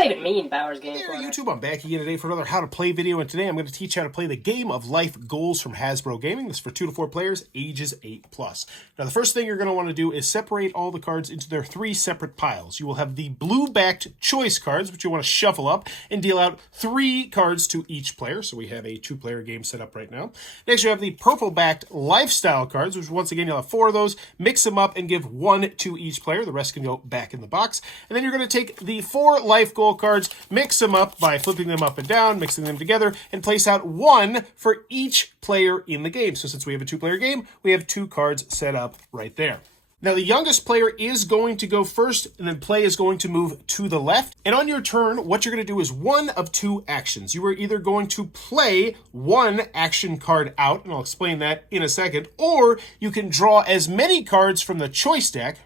that even mean, Bowers Game Hey there, Corner? YouTube. I'm back again today for another How to Play video, and today I'm going to teach you how to play the Game of Life Goals from Hasbro Gaming. This is for 2 to 4 players, ages 8+. Now, the first thing you're going to want to do is separate all the cards into their 3 separate piles. You will have the blue-backed choice cards, which you want to shuffle up and deal out 3 cards to each player. So we have a 2-player game set up right now. Next, you have the purple-backed lifestyle cards, which once again, you'll have 4 of those. Mix them up and give 1 to each player. The rest can go back in the box. And then you're going to take the 4 life goal cards, mix them up by flipping them up and down, mixing them together, and place out 1 for each player in the game. So since we have a 2-player game, we have 2 cards set up right there. Now, the youngest player is going to go first, and then play is going to move to the left. And on your turn, what you're going to do is one of 2 actions. You are either going to play 1 action card out, and I'll explain that in a second, or you can draw as many cards from the choice deck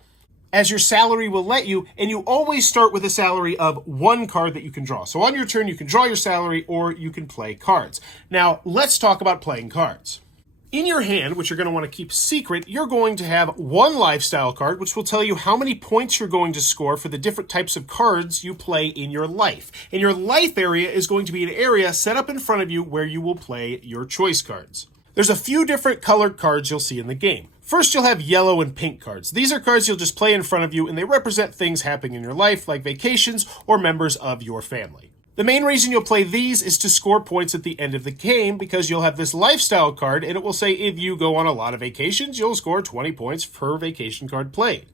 as your salary will let you, and you always start with a salary of 1 card that you can draw. So on your turn, you can draw your salary, or you can play cards. Now, let's talk about playing cards. In your hand, which you're going to want to keep secret, you're going to have 1 lifestyle card, which will tell you how many points you're going to score for the different types of cards you play in your life. And your life area is going to be an area set up in front of you where you will play your choice cards. There's a few different colored cards you'll see in the game. First, you'll have yellow and pink cards. These are cards you'll just play in front of you, and they represent things happening in your life, like vacations or members of your family. The main reason you'll play these is to score points at the end of the game, because you'll have this lifestyle card, and it will say if you go on a lot of vacations, you'll score 20 points per vacation card played.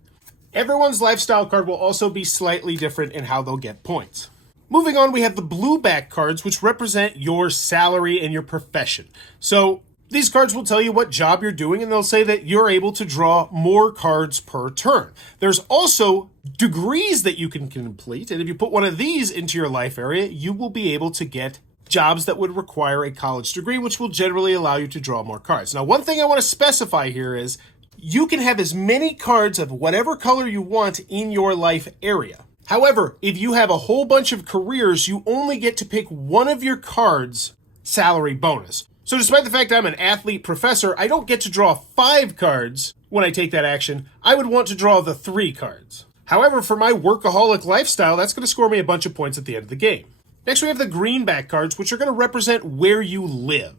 Everyone's lifestyle card will also be slightly different in how they'll get points. Moving on, we have the blue back cards, which represent your salary and your profession. So these cards will tell you what job you're doing, and they'll say that you're able to draw more cards per turn. There's also degrees that you can complete, and if you put one of these into your life area, you will be able to get jobs that would require a college degree, which will generally allow you to draw more cards. Now, one thing I want to specify here is you can have as many cards of whatever color you want in your life area. However, if you have a whole bunch of careers, you only get to pick one of your cards' salary bonus. So despite the fact I'm an athlete professor, I don't get to draw 5 cards when I take that action. I would want to draw the 3 cards. However, for my workaholic lifestyle, that's going to score me a bunch of points at the end of the game. Next, we have the greenback cards, which are going to represent where you live.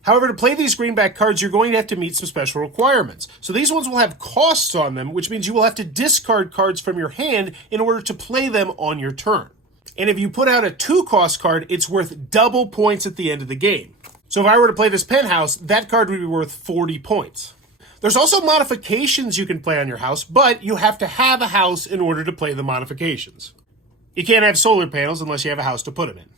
However, to play these greenback cards, you're going to have to meet some special requirements. So these ones will have costs on them, which means you will have to discard cards from your hand in order to play them on your turn. And if you put out a 2-cost card, it's worth double points at the end of the game. So if I were to play this penthouse, that card would be worth 40 points. There's also modifications you can play on your house, but you have to have a house in order to play the modifications. You can't have solar panels unless you have a house to put them in.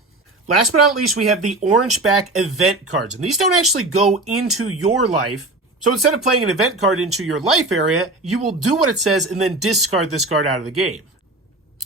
Last but not least, we have the orange back event cards, and these don't actually go into your life. So instead of playing an event card into your life area, you will do what it says and then discard this card out of the game.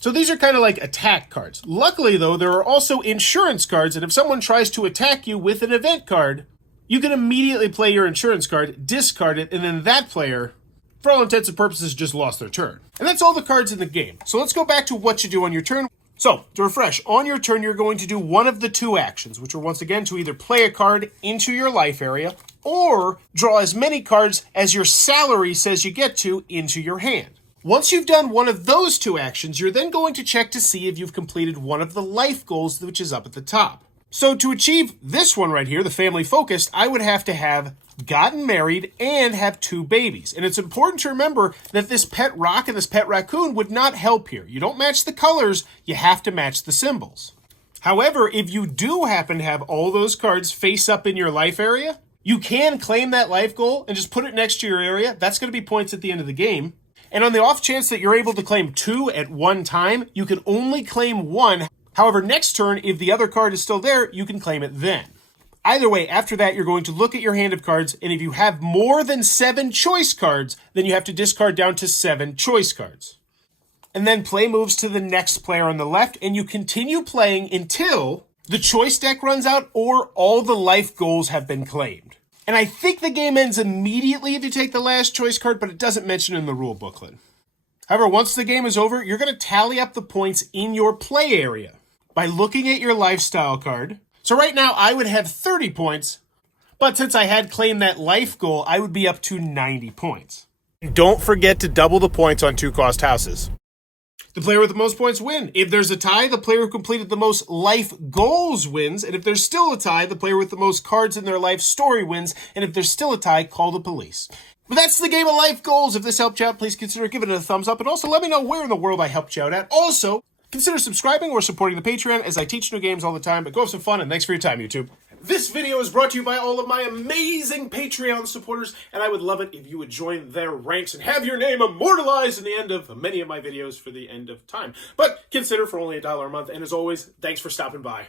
So these are kind of like attack cards. Luckily, though, there are also insurance cards, and if someone tries to attack you with an event card, you can immediately play your insurance card, discard it, and then that player, for all intents and purposes, just lost their turn. And that's all the cards in the game. So let's go back to what you do on your turn. So, to refresh, on your turn, you're going to do one of the 2 actions, which are once again to either play a card into your life area, or draw as many cards as your salary says you get to into your hand. Once you've done one of those 2 actions, you're then going to check to see if you've completed one of the life goals, which is up at the top. So to achieve this one right here, the family focused, I would have to have gotten married and have 2 babies. And it's important to remember that this pet rock and this pet raccoon would not help here. You don't match the colors, you have to match the symbols. However, if you do happen to have all those cards face up in your life area, you can claim that life goal and just put it next to your area. That's going to be points at the end of the game. And on the off chance that you're able to claim 2 at one time, you can only claim 1. However, next turn, if the other card is still there, you can claim it then. Either way, after that, you're going to look at your hand of cards, and if you have more than 7 choice cards, then you have to discard down to 7 choice cards. And then play moves to the next player on the left, and you continue playing until the choice deck runs out or all the life goals have been claimed. And I think the game ends immediately if you take the last choice card, but it doesn't mention it in the rule booklet. However, once the game is over, you're going to tally up the points in your play area by looking at your lifestyle card. So right now, I would have 30 points, but since I had claimed that life goal, I would be up to 90 points. Don't forget to double the points on 2-cost houses. The player with the most points win. If there's a tie, the player who completed the most life goals wins. And if there's still a tie, the player with the most cards in their life story wins. And if there's still a tie, call the police. But that's the game of life goals. If this helped you out, please consider giving it a thumbs up. And also let me know where in the world I helped you out at. Also, consider subscribing or supporting the Patreon as I teach new games all the time. But go have some fun, and thanks for your time, YouTube. This video is brought to you by all of my amazing Patreon supporters, and I would love it if you would join their ranks and have your name immortalized in the end of many of my videos for the end of time. But consider for only $1 a month, and as always, thanks for stopping by.